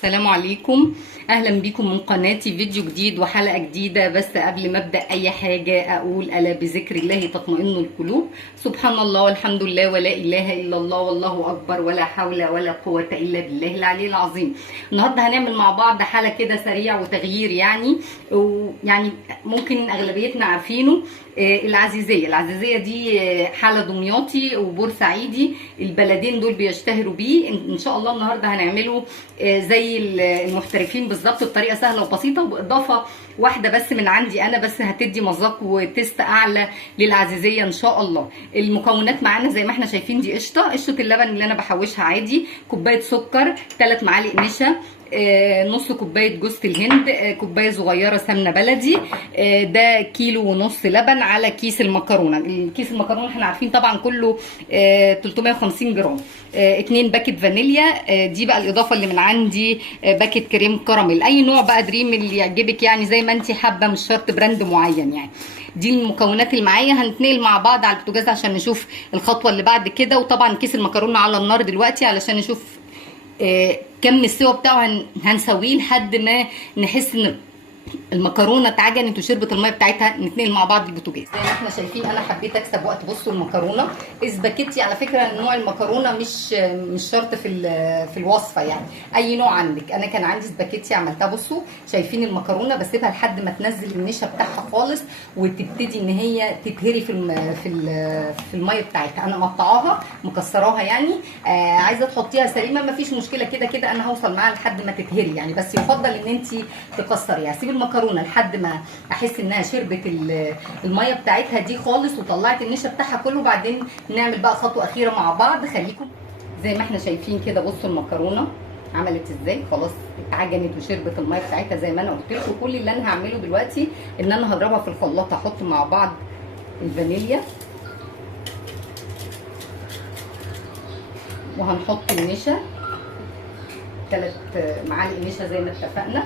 السلام عليكم، اهلا بيكم من قناتي. فيديو جديد وحلقه جديده. بس قبل ما ابدا اي حاجه اقول الا بذكر الله تطمئن القلوب. سبحان الله والحمد لله ولا اله الا الله والله اكبر ولا حول ولا قوه الا بالله العلي العظيم. النهارده هنعمل مع بعض حاله كده سريع وتغيير يعني ممكن اغلبيتنا عارفينه. العزيزيه دي حاله دمياطي وبورسعيدي، البلدين دول بيشتهروا بيه. ان شاء الله النهارده هنعمله زي المحترفين بالظبط بطريقه سهله وبسيطه، وباضافه واحده بس من عندي انا، بس هتدي مذاق وتست اعلى للعزيزيه ان شاء الله. المكونات معانا زي ما احنا شايفين، دي قشطه اللبن اللي انا بحوشها عادي، كوبايه سكر، 3 معالق نشا، نص كوبايه جوز الهند، كوبايه صغيره سمنه بلدي، ده كيلو ونص لبن على كيس المكرونه. الكيس المكرونه احنا عارفين طبعا كله 350 جرام، 2 باكت فانيليا، دي بقى الاضافه اللي من عندي، باكت كريم كراميل، اي نوع بقى دريم اللي يعجبك، يعني زي ما انت حابه، مش شرط براند معين يعني. دي المكونات اللي معايا. هنتنقل مع بعض على البوتاجاز عشان نشوف الخطوه اللي بعد كده. وطبعا كيس المكرونه على النار دلوقتي علشان نشوف كم السوا بتاعه. هنسويه لحد ما نحس ان المكرونه اتعجنت وشربت الميه بتاعتها. نتنقل مع بعض البوتاجاز. زي ما احنا شايفين انا حبيت اكسب وقت. بصوا المكرونه اسباجيتي، على فكره نوع المكرونه مش شرط في الوصفه، يعني اي نوع عندك. انا كان عندي سباجيتي عملتها. بصوا شايفين المكرونه بسيبها لحد ما تنزل النشا بتاعها خالص وتبتدي ان هي تتهري في الميه بتاعتها. انا مقطعاها مكسراها يعني، عايزه تحطيها سليمه مفيش مشكله، كده كده انا هوصل معاها لحد ما تتهري يعني، بس يفضل ان انت تكسريها. سيب المكرونه لحد ما احس انها شربت الميه بتاعتها دي خالص وطلعت النشا بتاعها كله، وبعدين نعمل بقى خطوه اخيره مع بعض. خليكم زي ما احنا شايفين كده. بصوا المكرونه عملت ازاي، خلاص اتعجنت وشربت الميه بتاعتها زي ما انا قلت لكم. كل اللي انا هعمله دلوقتي ان انا هضربها في الخلاط. هحط مع بعض الفانيليا وهنحط النشا، 3 معالق نشا زي ما اتفقنا،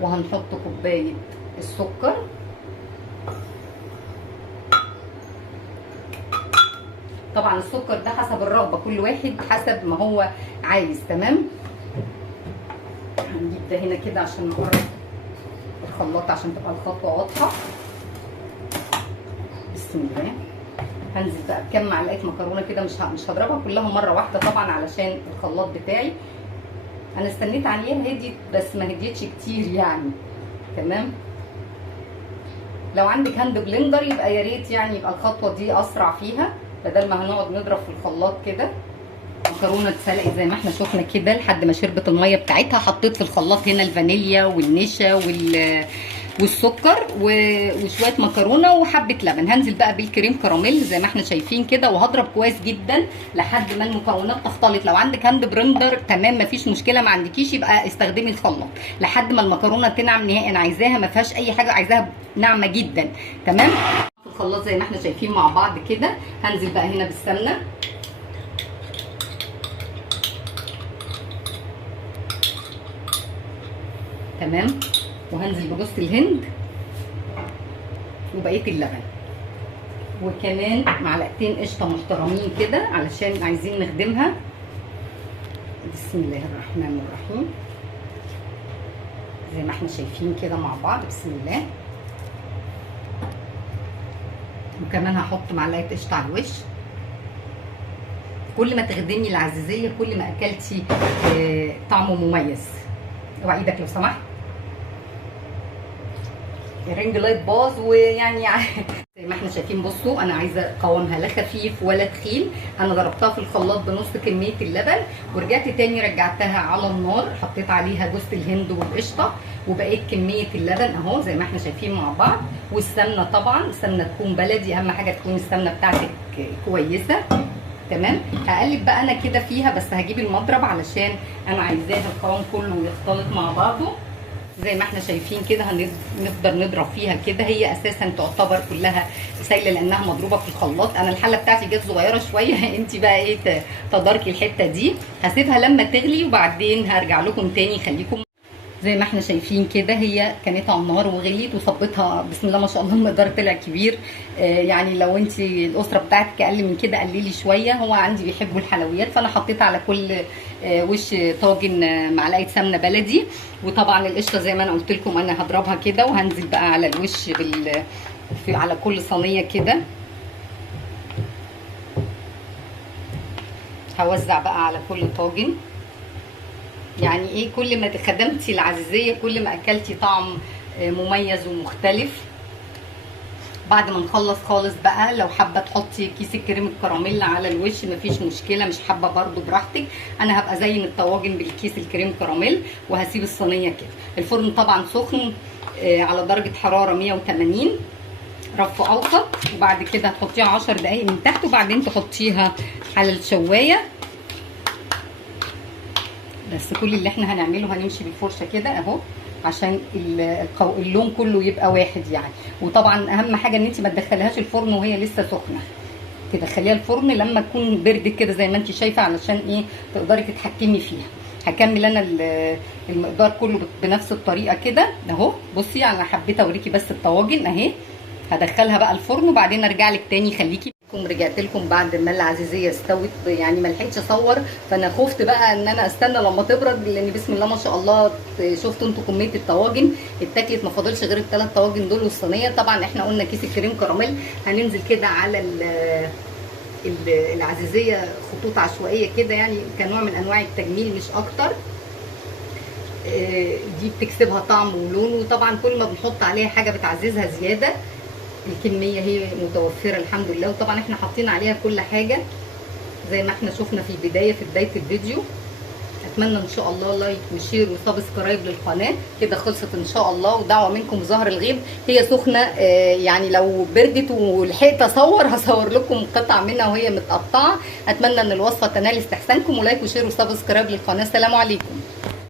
وهنحط كوبايه السكر، طبعا السكر ده حسب الرغبه، كل واحد حسب ما هو عايز. تمام. هنجيب ده هنا كده عشان نقرب الخلاط عشان تبقى الخطوه واضحه. بسم الله. هنزل بقى بكام معلقه مكرونه كده، مش هضربها كلها مره واحده طبعا علشان الخلاط بتاعي. انا استنيت عليها هديت بس ما هديتش كتير يعني. تمام. لو عندك هاند بلندر يبقى يا ريت يعني، يبقى الخطوه دي اسرع فيها بدل ما هنقعد نضرب في الخلاط كده. المكرونه اتسلقت زي ما احنا شفنا كده لحد ما شربت الميه بتاعتها. حطيت في الخلاط هنا الفانيليا والنشا والسكر وشويه مكرونه وحبه لبن. هنزل بقى بالكريم كراميل زي ما احنا شايفين كده، وهضرب كويس جدا لحد ما المكونات تختلط. لو عندك هاند بلندر تمام مفيش مشكله، ما عندكيش يبقى استخدمي الخلاط لحد ما المكرونه تنعم نهائي. انا عايزاها ما فيهاش اي حاجه، عايزاها ناعمه جدا. تمام. في الخلاط زي ما احنا شايفين مع بعض كده. هنزل بقى هنا بالسمنه، تمام، وهنزل بجوز الهند وبقيه اللبن، وكمان معلقتين قشطه محترمين كده علشان عايزين نخدمها. بسم الله الرحمن الرحيم. زي ما احنا شايفين كده مع بعض. بسم الله. وكمان هحط معلقه قشطه على الوش. كل ما تخدمي العزيزيه كل ما اكلتي طعمه مميز. اوعى ايدك لو سمحت، الرينج لايت باظ ويعني زي ما احنا شايفين. بصوا انا عايزه قوامها لا خفيف ولا تخين. انا ضربتها في الخلاط بنص كميه اللبن، ورجعت تاني رجعتها على النار، حطيت عليها جوز الهند والقشطه وبقيت كميه اللبن اهو زي ما احنا شايفين مع بعض. والسمنه طبعا السمنه تكون بلدي، اهم حاجه تكون السمنه بتاعتك كويسه. تمام. هقلب بقى انا كده فيها، بس هجيب المضرب علشان انا عايزاها القوام كله يختلط مع بعضه. زي ما احنا شايفين كده هنفضل نضرب فيها كده. هي اساسا تعتبر كلها سايله لانها مضروبه في الخلاط. انا الحله بتاعتي جت صغيره شويه انت بقى ايه تداركي الحته دي. هسيبها لما تغلي وبعدين هرجع لكم تاني. خليكم زي ما احنا شايفين كده هي كانت على النار وغليت، وصبتها بسم الله ما شاء الله المقدار طلع كبير. يعني لو انت الاسره بتاعتك اقل من كده قللي شويه. هو عندي بيحبوا الحلويات، فانا حطيت على كل وش طاجن معلقه سمنه بلدي. وطبعا القشطه زي ما انا قلت لكم انا هضربها كده، وهنزل بقى على الوش على كل صينيه كده. هوزع بقى على كل طاجن. يعني ايه، كل ما خدمتي العزيزيه كل ما اكلتي طعم مميز ومختلف. بعد ما نخلص خالص بقى لو حابه تحطي كيس الكريم الكراميل على الوش مفيش مشكله، مش حابه برضو براحتك. انا هبقى زين الطواجن بالكيس الكريم كراميل وهسيب الصينيه كده. الفرن طبعا سخن على درجه حراره 180 رف اوسط. وبعد كده هتحطيها 10 دقايق من تحت، وبعدين تحطيها على الشوايه. بس كل اللي احنا هنعمله هنمشي بالفرشه كده اهو، عشان اللون كله يبقى واحد يعني. وطبعا اهم حاجه ان انت ما تدخليهاش الفرن وهي لسه سخنه، تدخليها الفرن لما تكون بردت كده زي ما انت شايفه، علشان ايه تقدري تتحكمي فيها. هكمل انا المقدار كله بنفس الطريقه كده اهو. بصي انا حبيت اوريكي بس الطواجن اهي. هدخلها بقى الفرن وبعدين ارجع لك تاني. خليكي رجعت لكم بعد ما العزيزيه استوت، يعني ما لحقتش اصور، فانا خفت بقى ان انا استنى لما تبرد، لان بسم الله ما شاء الله شفتوا انتوا كميه الطواجن اتاكلت، ما فاضلش غير الثلاث طواجن دول والصينيه. طبعا احنا قلنا كيس الكريم كراميل هننزل كده على العزيزيه خطوط عشوائيه كده، يعني كنوع من انواع التجميل مش اكتر. دي بتكسبها طعم ولون، وطبعا كل ما بنحط عليها حاجه بتعززها زياده. الكميه هي متوفره الحمد لله، وطبعا احنا حاطين عليها كل حاجه زي ما احنا شفنا في بدايه الفيديو. اتمنى ان شاء الله لايك وشير وسبسكرايب للقناه. كده خلصت ان شاء الله، ودعوه منكم بظهر الغيب. هي سخنه يعني لو بردت ولحقت اصور هصور لكم قطع منها وهي متقطعه. اتمنى ان الوصفه تنال استحسانكم، ولايك وشير وسبسكرايب للقناه. السلام عليكم.